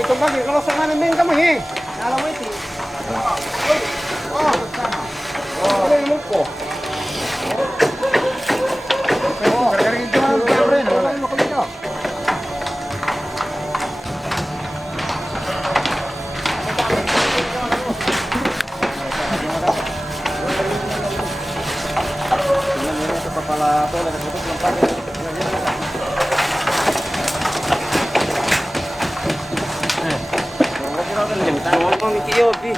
Ito bagi kalau sa namin kami eh. Alam mo ito. Oh. Oh, ano yung ko? Oh, galing ito ang pre, wala mo ko dito. Ito pa pala to, nagtutok ng pagod. Tawag mo Miki Yobi.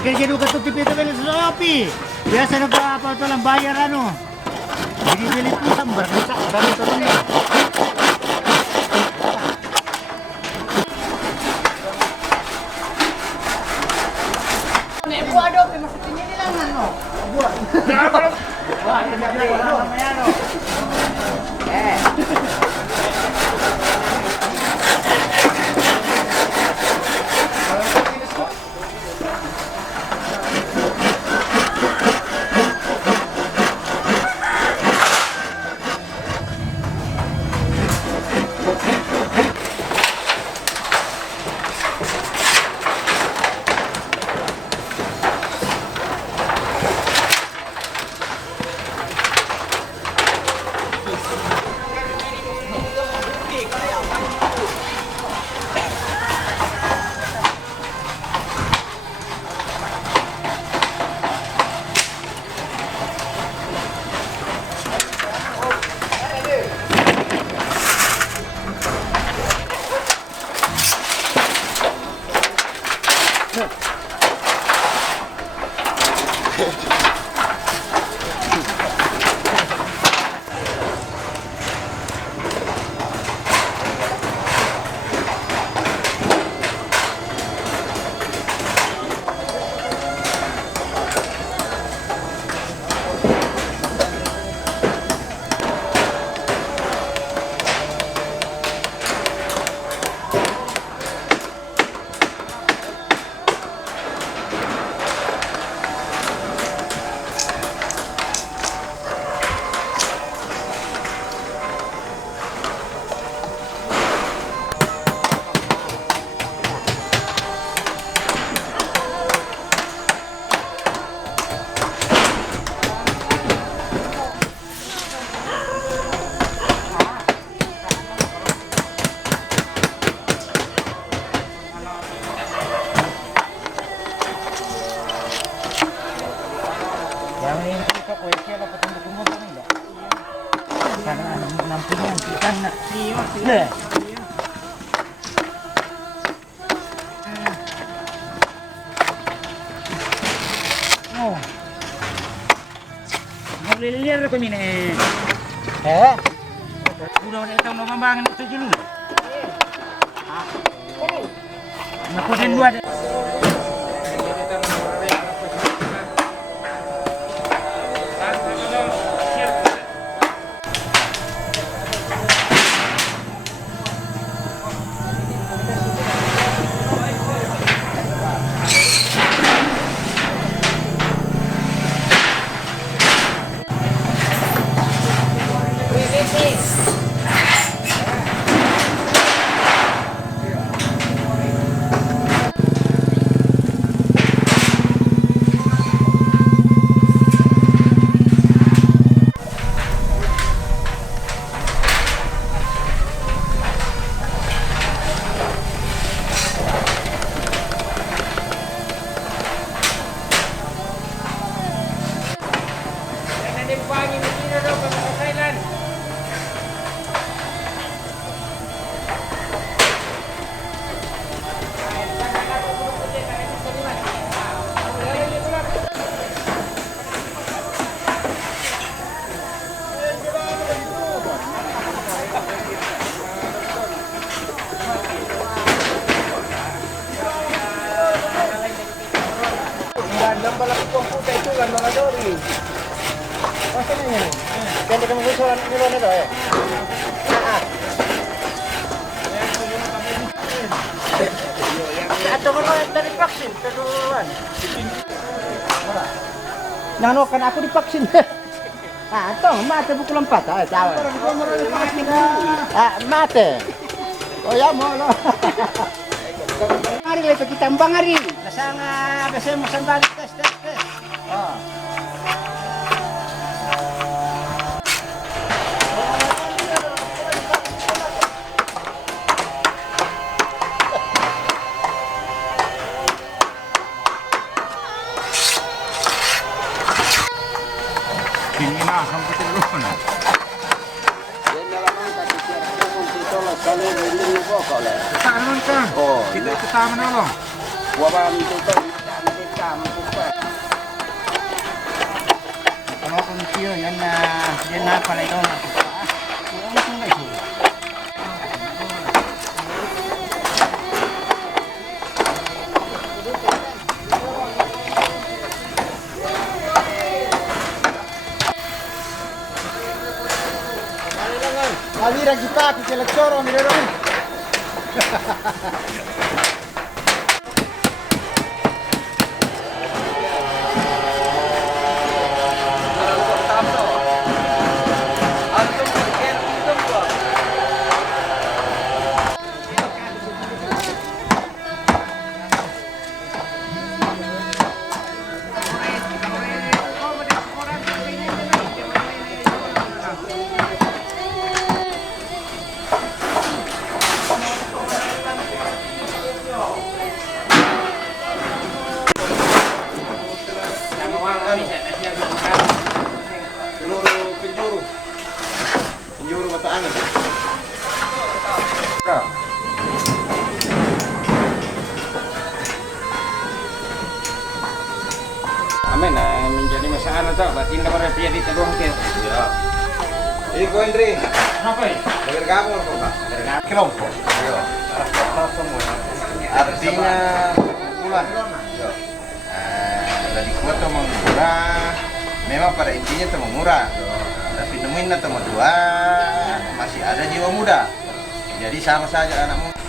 Kaya ka ito tipito ka sa Shopee. Biasa nagpapato lang bayar ano. Binibili po sambar. Dami ito rin. Buado, masukin niya nilang ano. Buat. Wah, ini namanya. siya dapat ang bukumot na nila. Sana nampingan kita na. Iya. Deh. Oh. Maglilir ko mine. Udah ito mambangan ito dulu. Naku din dua. Ang balaki po ang puta ito lang mga dori. Basta na yan. Kaya hindi ka magustuhan nilo nito eh. Ato ko na dari vaksin. Tuduan. Nano kan ako di vaksin. Ito, mate buku lempat. Tahu. Mate. Oh ya mo no. Hari lepas kita ambang hari. Nasanga kasi mo sandali tes. Oh. Ini na sampai terus na. Saan ka? Oh, Kita kasama na lang. wala nito to. Tama po pa. Ano kung siyo, yan na pala ito. Ano kung na ito? Alira kita ke lecoro mira dong. Penjuru mata angin. Amin, menjadi masalah tak? Batin dapat rupiah di tabung ke? Ya. Ini ko Indri. Apa ya? Bergabung ko Pak. Kelompok. Iya. Artinya bulan. Iya. Dari kota murah. Memang pada intinya itu murah. Tapi nemuin teman dua masih ada jiwa muda. Jadi sama saja anak muda.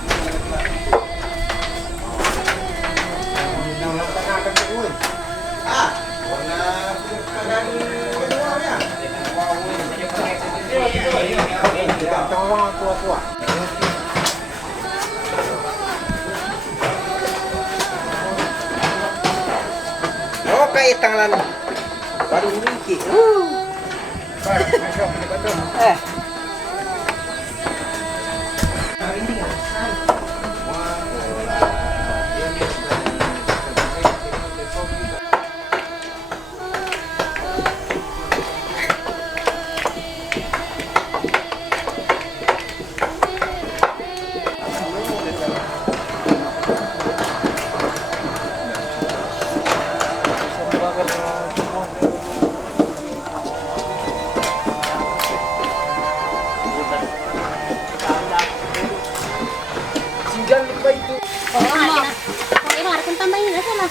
Warna tua-tua. Oh, kayak tangan baru ini. Kung ino, harus tambahin na sana.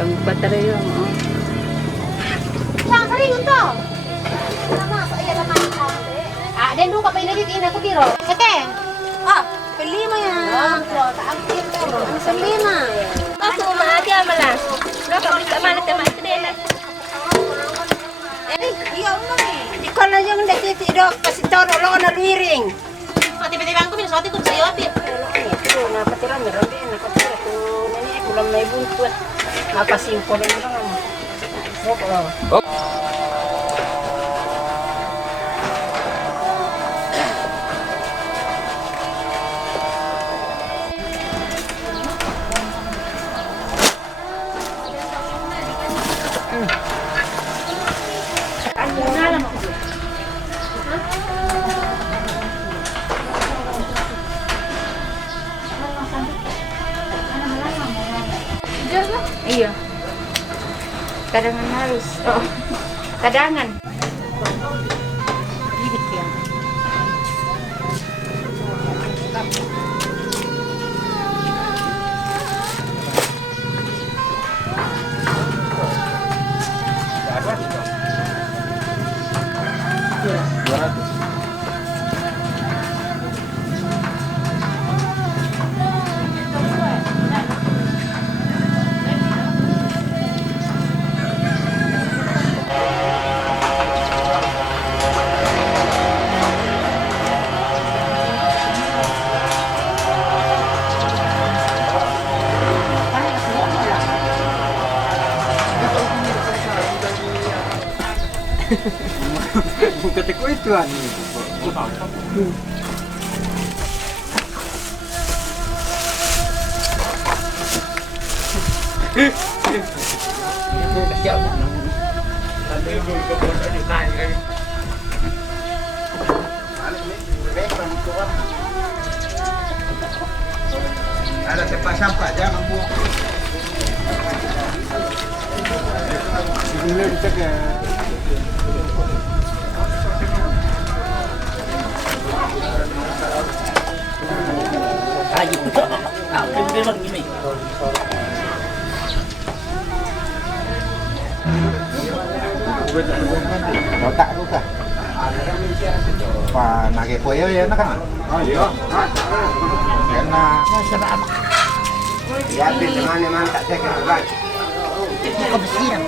Ang bateray yun. Saan ka rin to? Ah, dan luka pa inalitin ako tiro. Ate. Ah, pelima yan. Ano sa lima? Ako, maati amalas. Dapat bisa mana teman sedena. Iya, umang eh. Di ko na yung natitiro kasi toro lo na luiring. Tiba-tiba ako pinaswati ko sa iyo, ate. Ito, napatira meron din. Nakatira ko. Nani ako lang may buntut. Napasimpo na lang mo. Oh. Iya. Kadangan harus. Oh. Kadangan. Ribet ya. Kata ko ito ano. Ada sampah-sampah jangan buang. Sebelum kita ke Otak aku kah? Pak nage poyo ya nak kan? Oh iya. Karena ya di mana mantap saya kira baik. Kebersihan.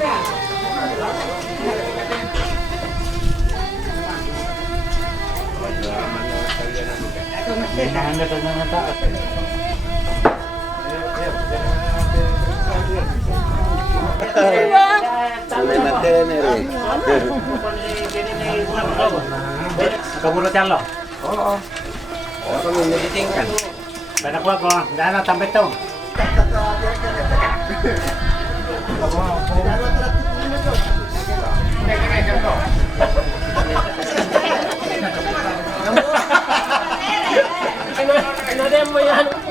Kamu lo. Oh, kamu meditingkan. Banyak gua kok. Dana tambah tuh.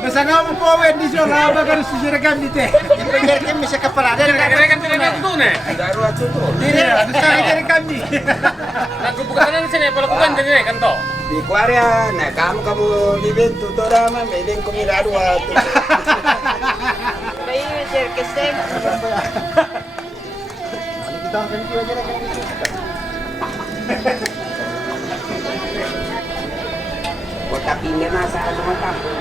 Basta nga mo po di siya nga ba ganun sisiragan dito eh. Dipinggirkan bisa kepala dan Kan tidak betul nih. daru atu tu. Iya, ada sekarang jadi kami. Aku bukan sini pelakukan tadi kan toh. Di Korea, nah kamu di bentu tora mah medeng kami daru atu. Bayi jer kesem. Kita akan kira aja kan. Kota pindah nasa sama kamu.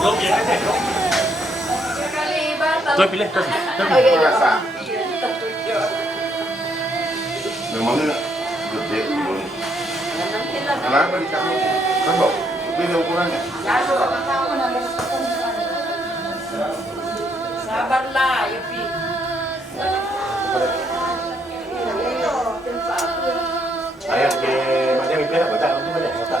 Tuh pilih tuh. Merasa. Memangnya gede belum. Kenapa di kamu? Kan kok beda ukurannya. Sabarlah, ya Pi. Ayah ke macam itu ya, baca nanti banyak baca.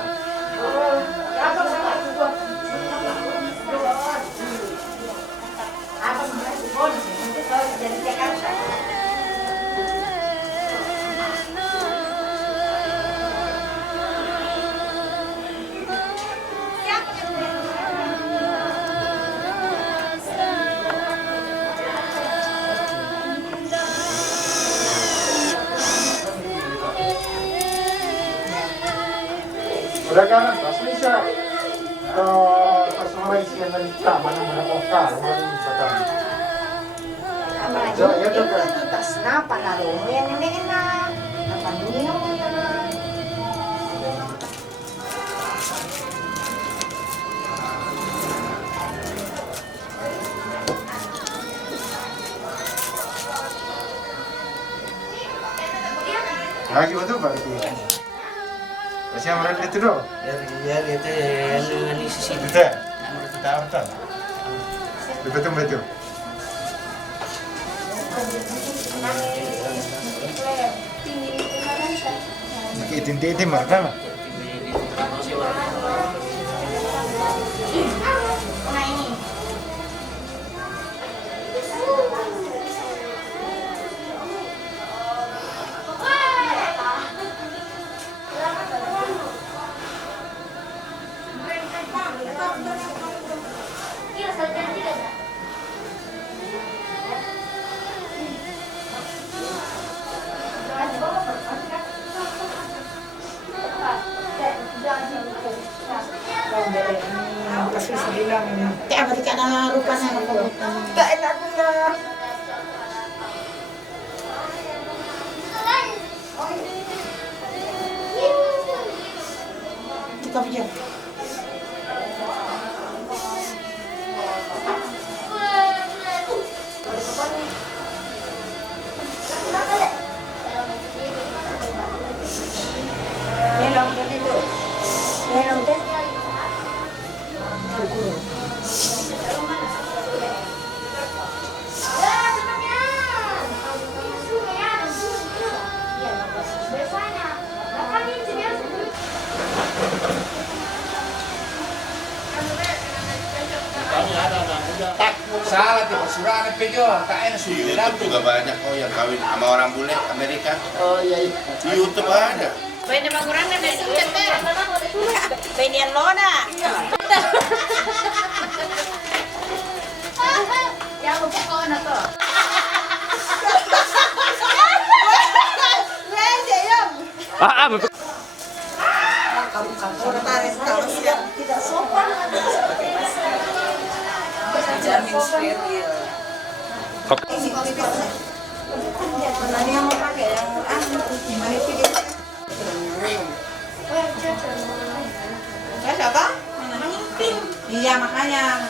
Udah kan, pasti siya. Personal siya na nita, mana ka, mana misalkan. So, ito ka. Tas na, panalo mo yan, nene na. Napanunin mo yan. Lagi betul berarti. Masih amaran itu dong. Ya gitu yang di sisi Betul. Betul. Betul betul. Itin marka. Kasi bilang, kaya ba ka na rupa na ako? Kain ako na. Kita bilang. Melong dito. Melong dito. Salah tuh, surah anak pejo, kain Di YouTube juga banyak kok yang kawin sama orang bule Amerika. Oh iya. Di YouTube ada. Pwede magurang na may sukat eh. Pwede yan lona. Yan, magpakaon na to. Iya makanya.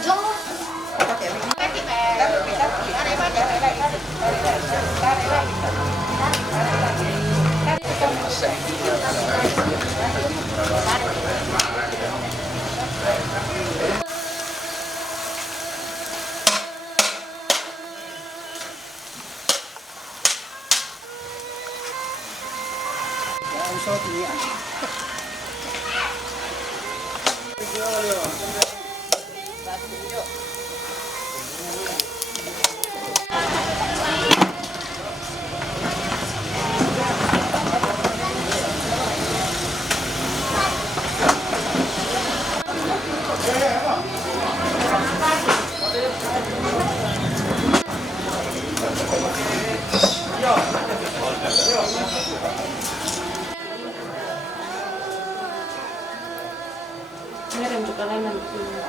Meron juga lain nanti.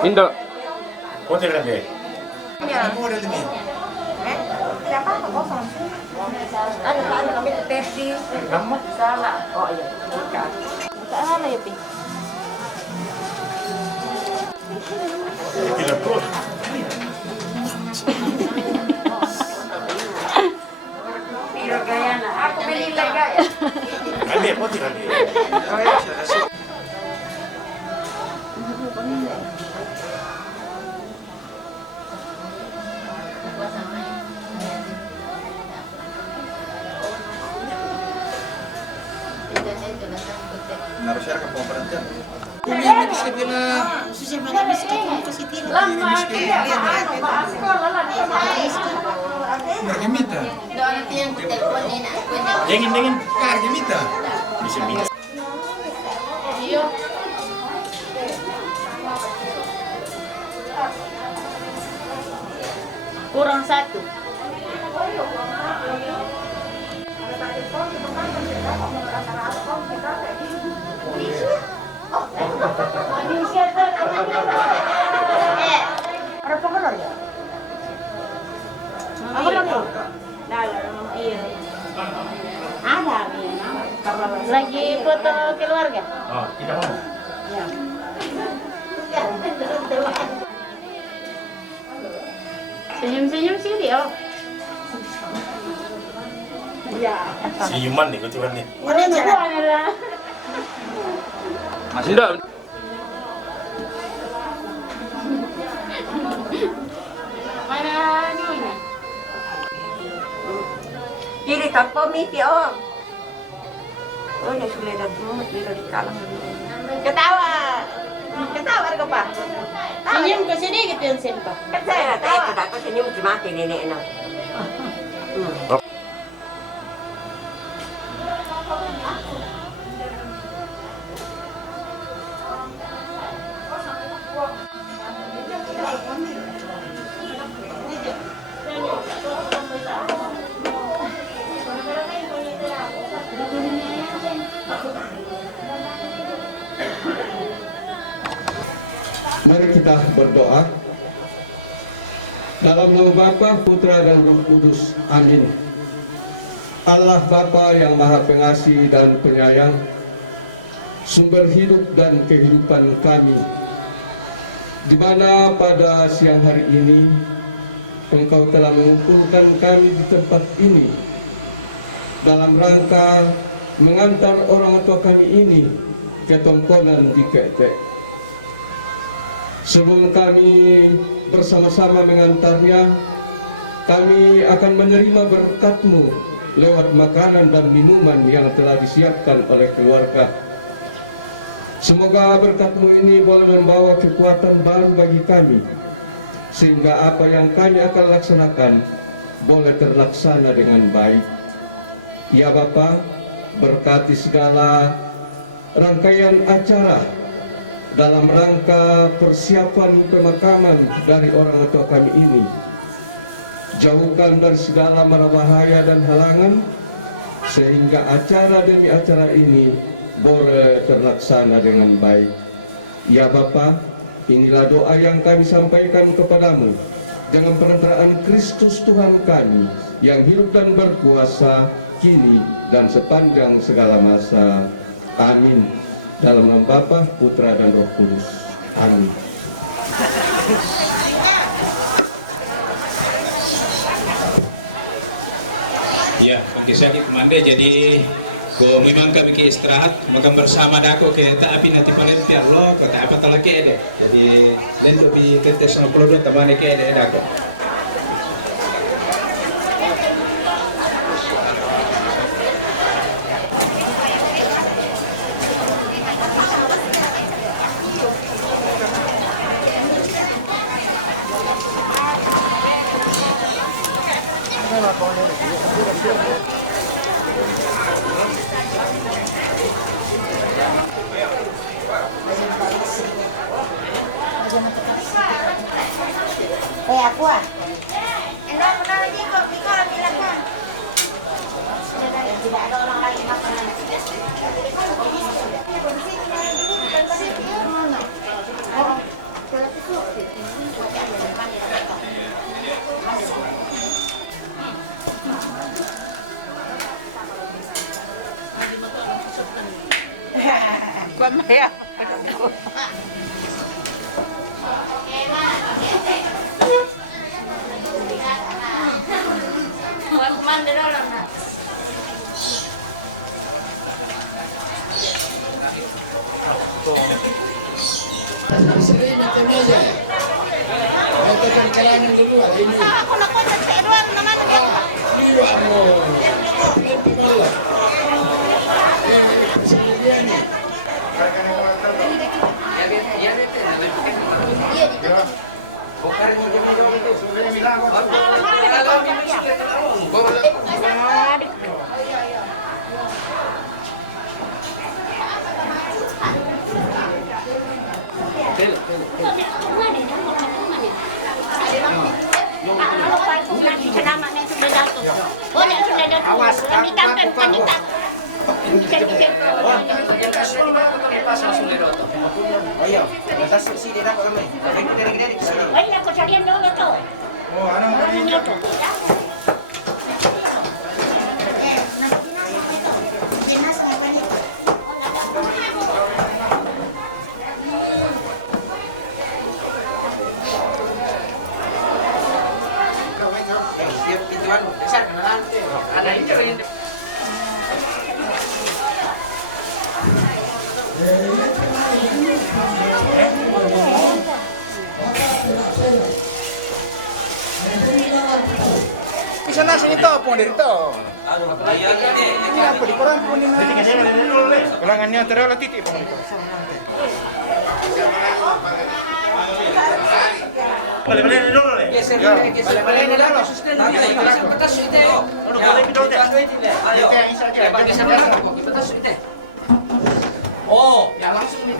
Indo. Hotel kan deh. Ano kami testi. Kamu? Salah. Oh iya. Salah ya, Pi. Tidak perlu. Piro gaya na. Ako pinilay gaya. Kan dia hotel kan dia. Naruh share ke pemberhentian. Dingin. Bisa minta. Kurang satu. Ada pengelor ya? Ako lang yun. Iya. Ada, lagi foto keluarga. Oh, tidak mau. Ya. Senyum-senyum sih dia. Ya. Siuman nih kebetulan nih. Ini bukan lah. Masih enggak. Mana nyonya? Kiri tanpa miti om. Oh ya sudah datang, tidak di kalang. Ketawa. Ketawa ka pa. Senyum ke sini gitu yang simpa. Ketawa. Ketawa ko senyum si mati nenek na. Mari kita berdoa. Dalam nama Bapa, Putra dan Roh Kudus. Amin. Allah Bapa yang Maha Pengasih dan Penyayang, sumber hidup dan kehidupan kami, di mana pada siang hari ini Engkau telah mengumpulkan kami di tempat ini dalam rangka mengantar orang tua kami ini ke tongkonan di Ketek. Sebelum kami bersama-sama mengantarnya, kami akan menerima berkat-Mu lewat makanan dan minuman yang telah disiapkan oleh keluarga. Semoga berkat-Mu ini boleh membawa kekuatan baru bagi kami, sehingga apa yang kami akan laksanakan boleh terlaksana dengan baik. Ya Bapa, berkati segala rangkaian acara dalam rangka persiapan pemakaman dari orang tua kami ini. Jauhkan dari segala mara bahaya dan halangan, sehingga acara demi acara ini boleh terlaksana dengan baik. Ya Bapa, inilah doa yang kami sampaikan kepadamu dengan perantaraan Kristus Tuhan kami yang hidup dan berkuasa kini dan sepanjang segala masa. Amin. Dalam nama Bapa, Putra dan Roh Kudus. Amin. Ya, bagi saya kemande jadi ko memang kami ke istirahat makan bersama dako ke tapi nanti paling tiar lo kata apa telah ke deh. Jadi dan lebih tetes sama produk tamane ke deh dako. Aku ah. Enggak pernah lagi kok, Miko bilang kan. Tidak ada orang lagi makanan. Mamaya. Manda dalam nak. Aku nak kau cakap Edward nama dia. Ayo, lantas sini dah kami. Dari sini. Aku carian dulu tu. Oh, anak ini. Pintuan besar kenalan. Ada ini. Bisa nasi itu pun dari itu. Ini apa di koran pun ini. Ulangannya terlalu titik pun itu. Balik-balik dulu le. Balik-balik dulu. Betas itu. Boleh video teh. Ayo. Betas itu. Oh, ya langsung nih.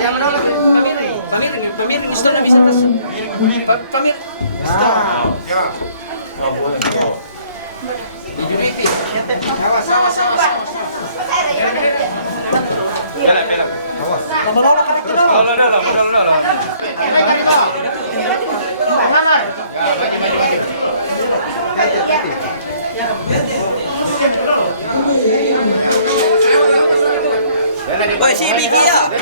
Ya mana lagi? Pamir ini sudah bisa tes. Pamir. Ya. Enggak boleh. Video ini. Awas. Belak. Awas. Lama-lama kan itu. Lama. Ya, bagi. Hati. Boy, si Biki ya.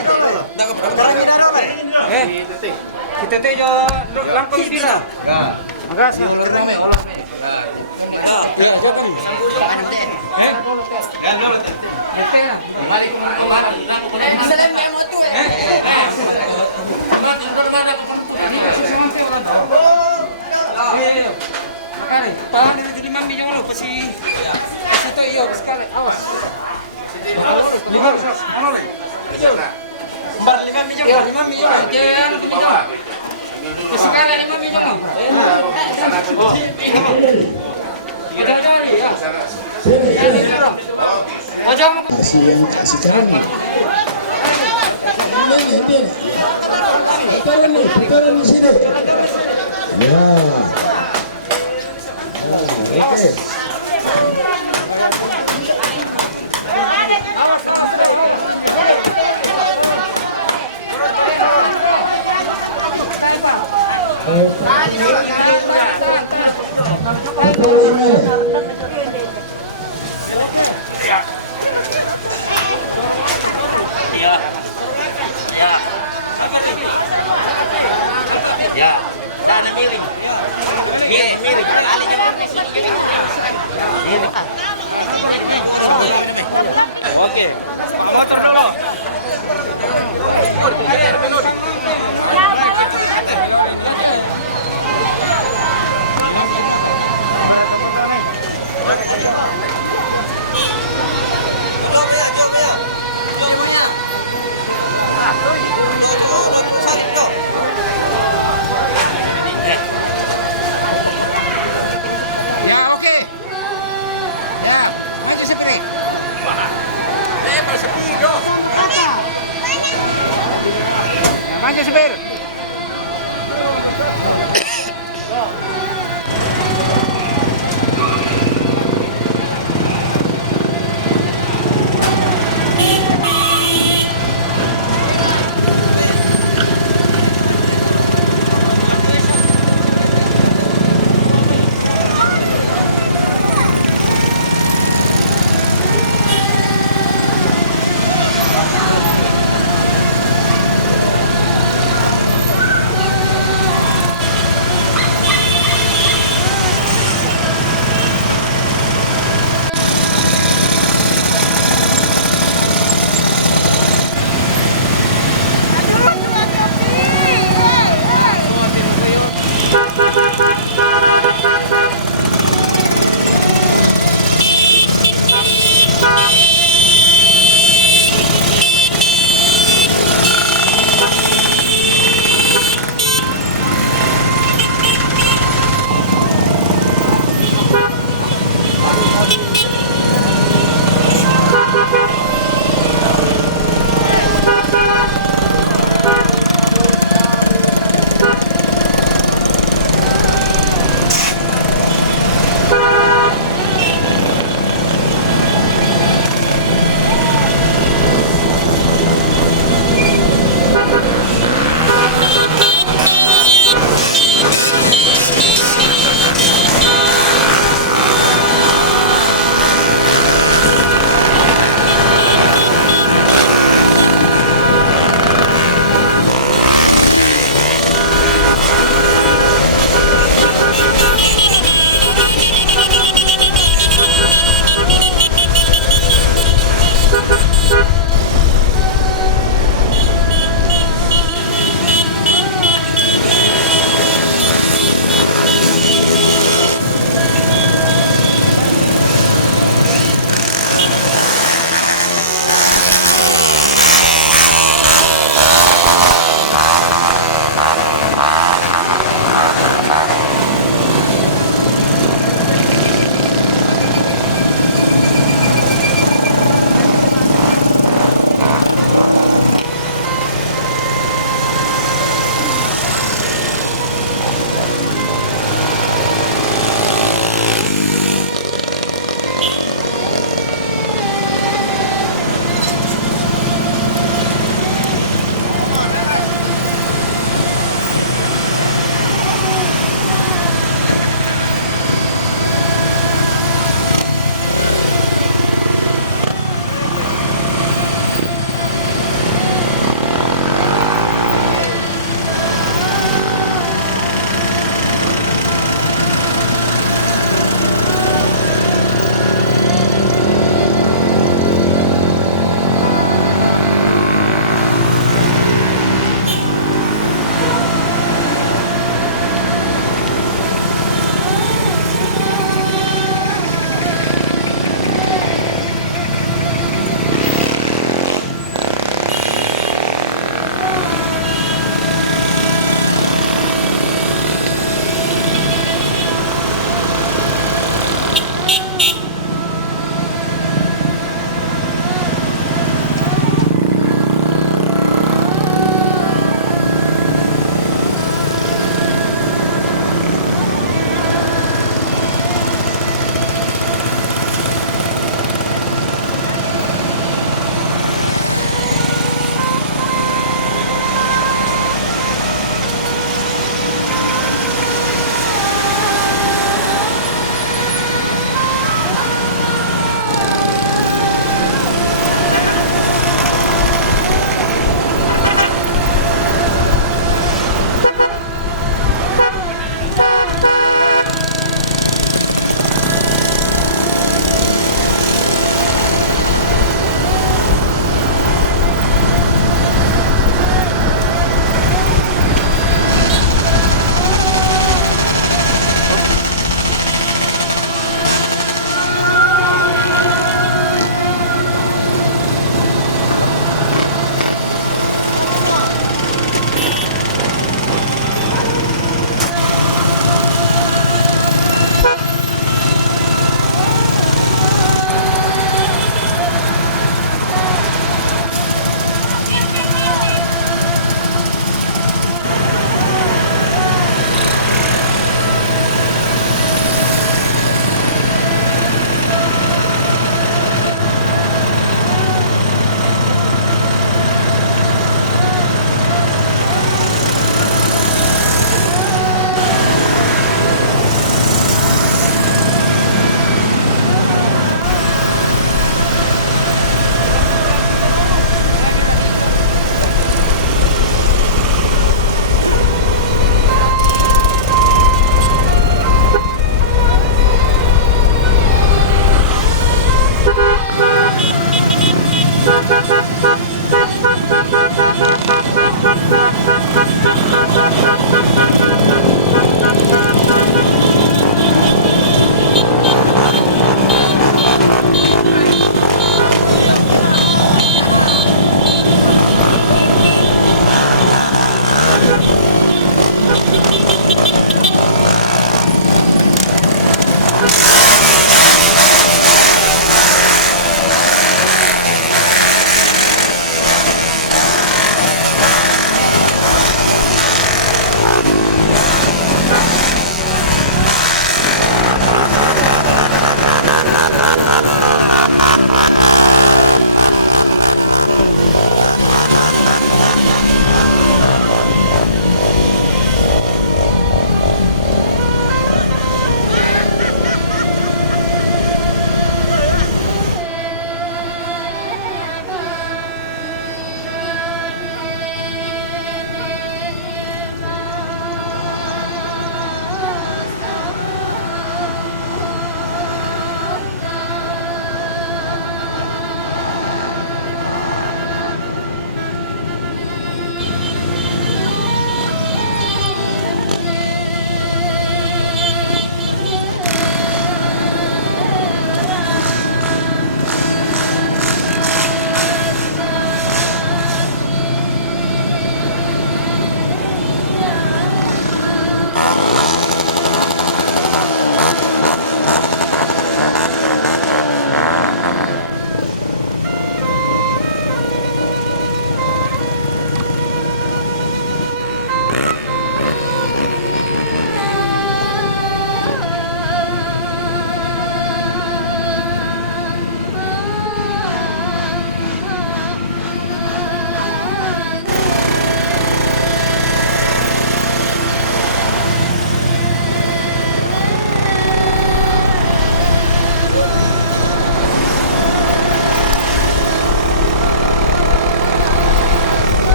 Kita teh jo langkung tira. Ya. Magas. Ulur nome. Ya, jangan. Dan dulu teh. Balik ke mana? Salam ya motu. Makanya, tahan dari jadi mami jangan lupa si. Situ iyo sekali. Awas. Embar 5 minyak. Ya, 5 minyak. Jangan 5 minyak. Sekali 5 minyak. Kita cari ya. Kasih caranya. Ini. Putaran di sini. Ya. Oke. Ya, dana miring. Miring. Oke. Motor dulu. Manja supir.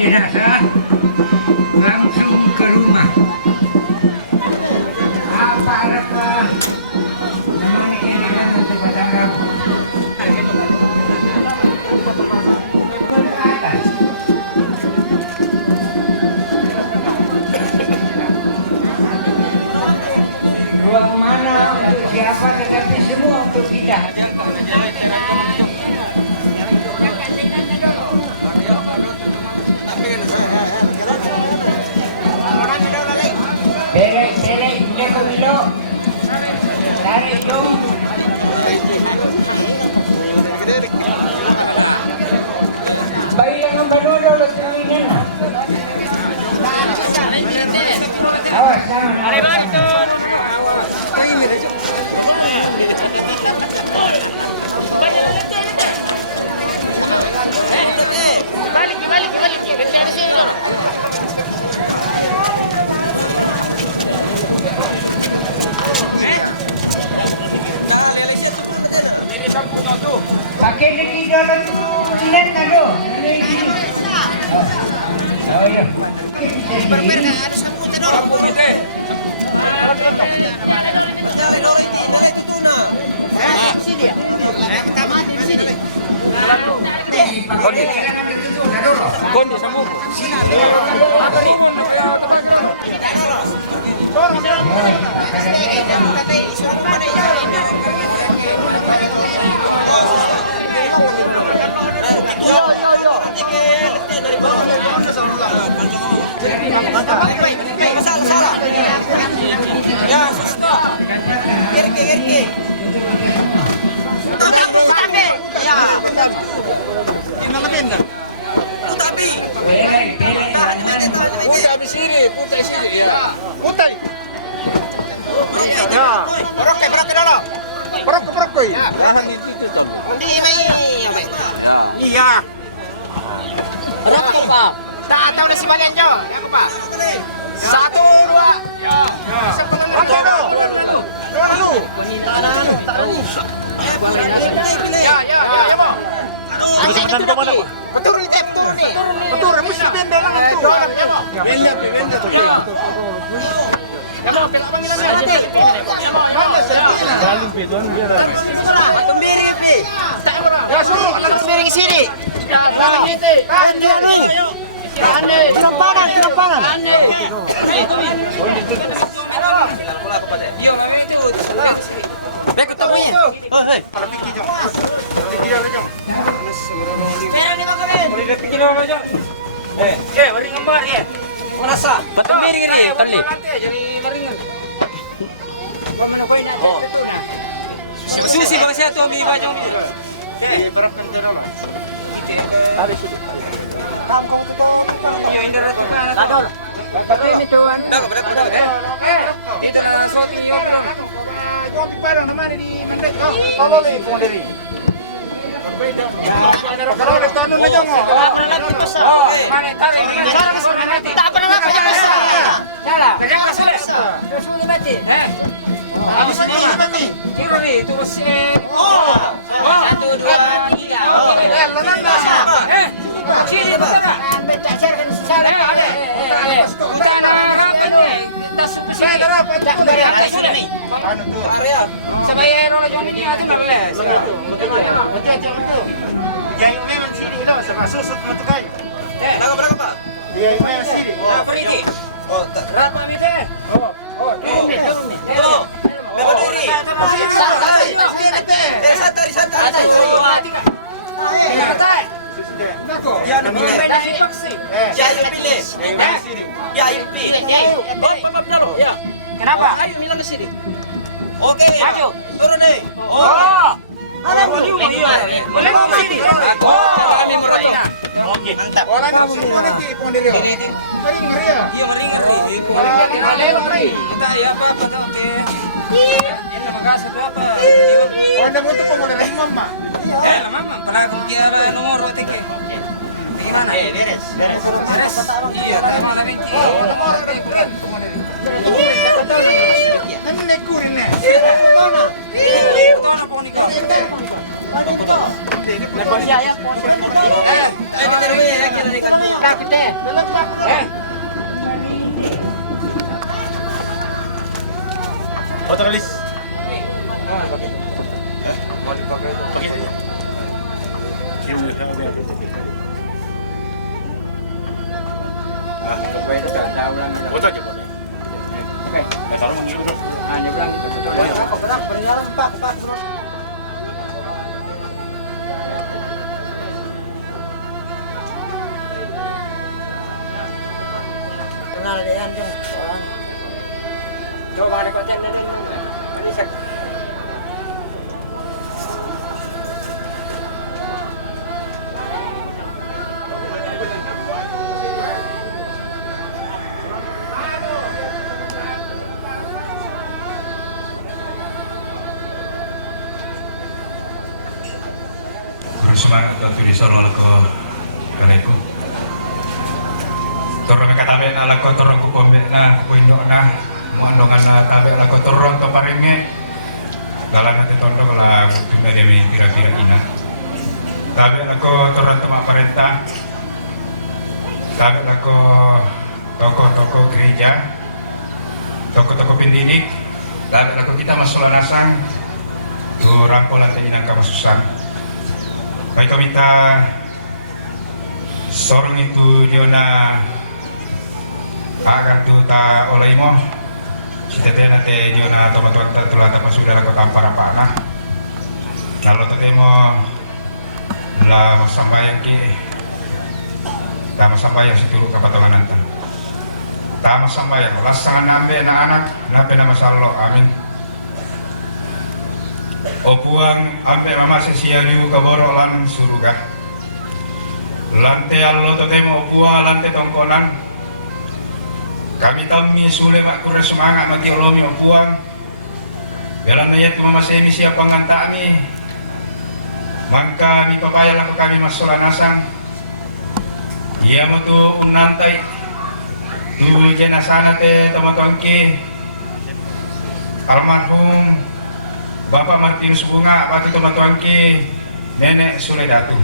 jenazah langsung ke rumah. Apa mana ini kan sebentar. Ruang mana untuk siapa tetapi semua untuk kita. Pelek, dia kemilo. Tarik dong. Bayi yang berdoa lo sini. Awas, jangan. Mari bantu. Balik. Di sini dong. Pakai lagi jalan tu lihat tado. Oh ya. Berbeda ada sapu tado. Sapu mete. Jangan dori itu tuna. Di sini ya. Kita mati di sini. Kondi sapu. Apa ni? Salah. Ya, susta. Kiri. Tapi. Ya. Gimana benar? Tapi. Udah di sini, putri sini ya. Putri. Ya. Berok dulu. Berok. Ya. Tahan itu tuh. Di mai apa? Iya. Berok Pak. Tak tahu dah si balian jo. Ya Pak. 1, 2. Ya. Dua lalu. Tak lalu. Ya, mau. Sebentar kau mana? Betul ni. Betul mesti benda lah tu. Benda. Ya mau pelak panggilan nanti. Mana sendiri? Dalam piduan biar. Atau mirip ni. Ya suruh mirip ke sini. Jangan ni. Tahan ni. Kenapa? Dia memang itu. Baik ketemu ya. Oh, hei. Kalau pikir jom. Dia lagi. Merah ni kau ni. Boleh pikir orang jom. Beri gambar ya. Merasa. Betul mirip ni kali. Jadi laringan. Mana kau nak? Oh. Susi bang saya tu ambil baju ni. Berapkan dia orang. Habis itu. Kau tu. Yo Indra tu kan. Tadol. Tapi ini tuan. Dah berapa? Dito na shooting yo kan. Yung parang naman di Menday. Kalau ni pun dari. Kalau ada tanun na jong. Mana tarik ni. Tak pernah nak kerja besar. Jalan. Kerja besar. Sulit mati. Habis ni mati. Kira ni terus 1, 2, 3. Lenang dah sama. Sini betul. Minta carikan secara. Kita nak ni. Saya darah pada dari atas sudah ni. Anu tu. Sebaya orang jual ni ada mana? Betul. Yang memang sini dah sebab susut matu kai. Berapa Pak? Iya, main sini. Nah, pergi. Oh, Berapa mite? Turun nih. Oh, berdiri. Santai. Ya, pilih. Jaya pilih. Jaya pilih. Ya. Kenapa? Ayo bilang ke sini. Oke. Maju. Turun deh. Oh. Boleh ke sini. Kami merokok. Oke, mantap. Orang semua nanti pondiri. Ngeri ya? Iya, ngeri. Kita ya apa tahu teh. Ini bagasi itu apa? Oh, anda butuh pemodal mama. Mama, pala dia nomor tike. Gimana? Beres. Iya, nomor lagi. Nomor rekening pemodal. Kan nekurin ya. Betul pokoknya kau. Posisi ayam, posisi. Diteruin ya kira dekat. Gede. Foto tulis. Mau dipakai itu. Foto aja boleh. Oke. Taruh mengirim. Ini bilang betul. Kenal dia kan. Coba ada konten dari ini sek. Semangat untuk disorol ke kaneko. Torong katabe na lako torong kupombe na kuindo na muandongan na tabe lako torong to paringe. Dalam nanti tondo kala butuna demi kira-kira ina. Tabe lako torong to aparenta. Tabe lako toko-toko gereja. Toko-toko pendidik. Tabe lako kita masalah nasang. Tu rapolan tenyinan kamasusan. Baik kami minta sorong itu dia na agar tu ta oleh mo setiap nanti dia na teman-teman telah dapat sudah lakukan tampar apa nah kalau tadi mo lah masambayang ki tak masambayang situru kapatongan nanti tak masambayang lasangan nambe na anak nambe na masallo amin. Opuang ampe mama sesialiu kaboro lan suruga. Lante allo totemo opua lante tongkonan. Kami tammi sule makure semangat magi olomi opuang. Belan nayat mama semi siapa ngantami. Mangka mi papaya laku kami masola nasang. Ia mutu unantai. Tu jenasana te tomatongki. Almarhum Bapak Martinus Bunga, bagi teman-temanki nenek Suledatu.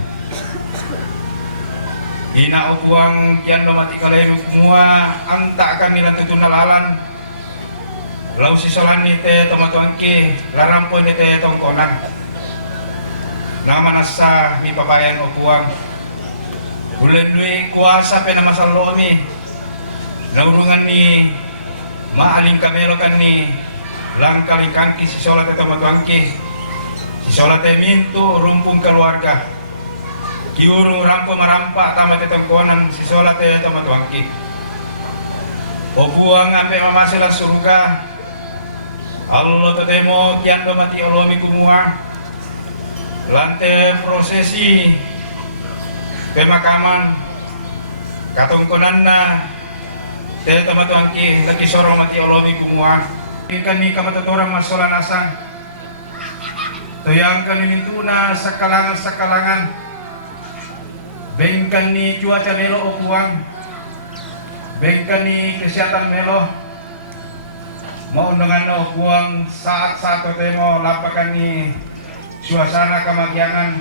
Ina uang kian domati kalemu semua antak kami lantu nalalan. Lau sisolani te teman-temanki larampo ni te tongkonan. Nama nasa mi papayan uang. Bulan nui kuasa pe nama salomi. Naurungan ni maaling kamelokan ni lang kalingkanki si solat teman-temanki si solat mintu rumpung keluarga kiurung rampo merampak tamat tetengkonan si solat teman-temanki obuang ampe mamasela surga Allah tetemo kian domati olomi kumua lante prosesi pemakaman katongkonanna teman-temanki lagi sorong mati olomi kumua kani kamatotorang masola nasang tuyang kani nintuna sakalangan bengkan ni cuaca melo opuang bengkan ni kesehatan melo mau dengan opuang saat temo lapakan ni suasana kemagiangan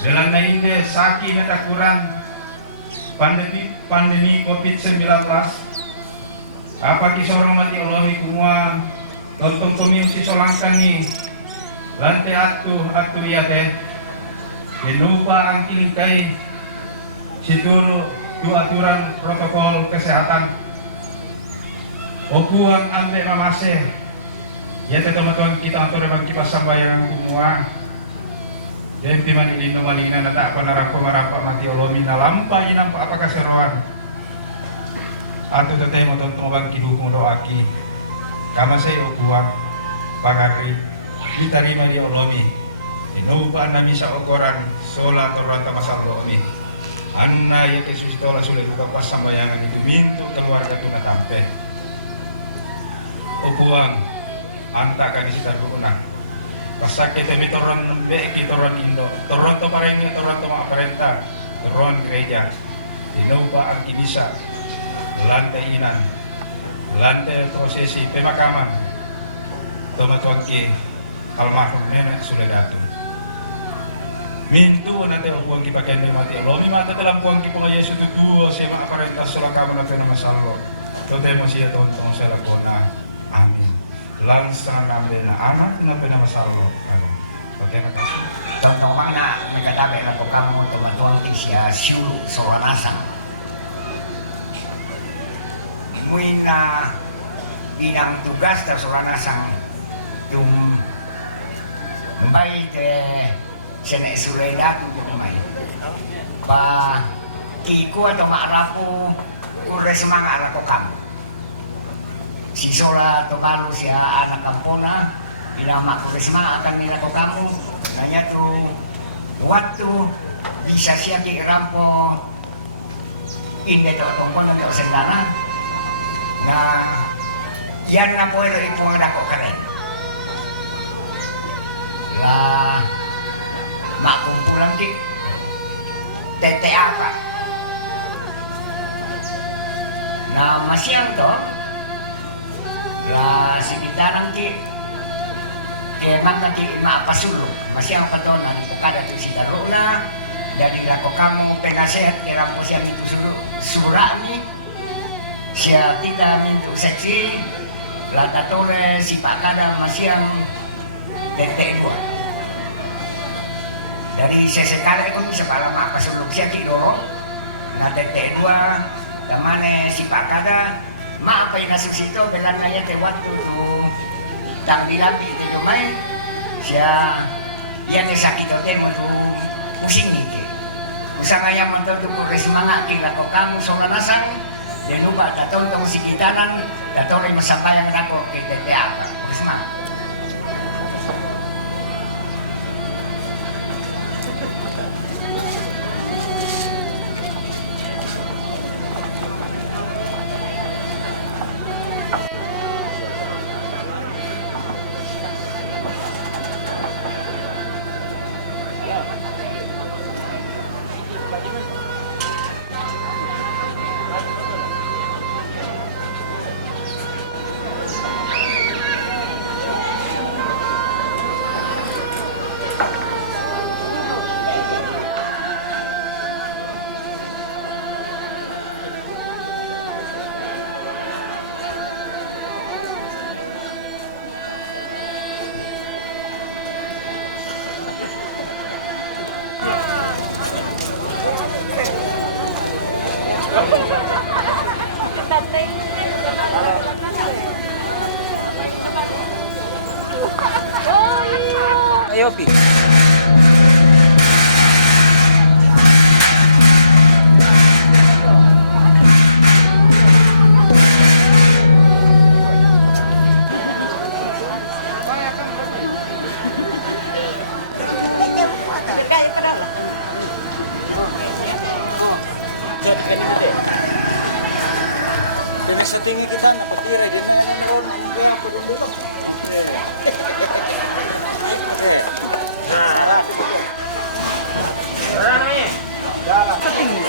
dalam nainde saki neta kurang pandemi COVID-19 apa kisorong mati Allahi kumua tonton komim si solangkan ni lante atu ya teh Yenupa ang kilingkay situro dua aturan protokol kesehatan. Okuang ande mamase, ya teman-teman kita antara bagi pasambayang semua. Jadi timan ini nomalina nata apa narapa marapa mati olomi nalampa inampa apa kaseroan. Atau teteh mau tonton bang kiduk doaki. Kama saya okuang pangari diterima di olomi. Inuba na misa okoran sola toranta masa olomi. Anna ya Yesus tola sulit buka pasambayangan itu mintu keluarga tu natape. Obuang anta kan isi taruna. Pasak kita mitoron be kitoron Indo. Toron to parengnya toron to aparenta. Toron gereja. Dinoba akibisa. Lantai inan. Lantai prosesi pemakaman. Tomatuaki almarhum nenek sudah datang. Mintu nanti obuang kipakai mati Allah. Mi mata dalam buang kipa Yesus tu dua sema aparenta sola kamu nanti nama sallo. Tote masih tonton saya lakona. Amin. Langsung ngambil anak kenapa nama sallo. Oke makasih. Contoh mana mereka dapat lakukan kamu teman-teman sia siu soranasa. Muina inang tugas tersoranasa yung baik sene suleda tu kumai. Ba kiku atau marapu kure semangat lakukan kamu. Si sola atau kalau si anak kampona bilang mak kurisma akan nilako kamu nanya tuh waktu bisa siap di rampo ini tuh tompon nanti sendana nah yan na po ito ipong dako karen lah makumpulan di tete apa nah masyang to la sekitaran ki emang nanti maapasulo masyang patonan kada tu si daruna dari lako kamu penasehat kira po siya mintu surami siya kita mintu seksi la tatore si pakada masyang dente ko dari sesekali ko bisa pala maapasulo siya kiro na dente dua tamane si pakada maapay na susito, belan na yan, tewat to tang dilapi, ito may siya, yan yung sakit o temo, pusing niki. Usa nga yan man to, kuris mga kilako kamo soranasang, denuba, taton tong sikitanan, taton ay masabayang nako, kiteteapa, kuris mga. Ayo, Pi. Setinggi kita napatira din na meron hindi ako dito. Setinggi.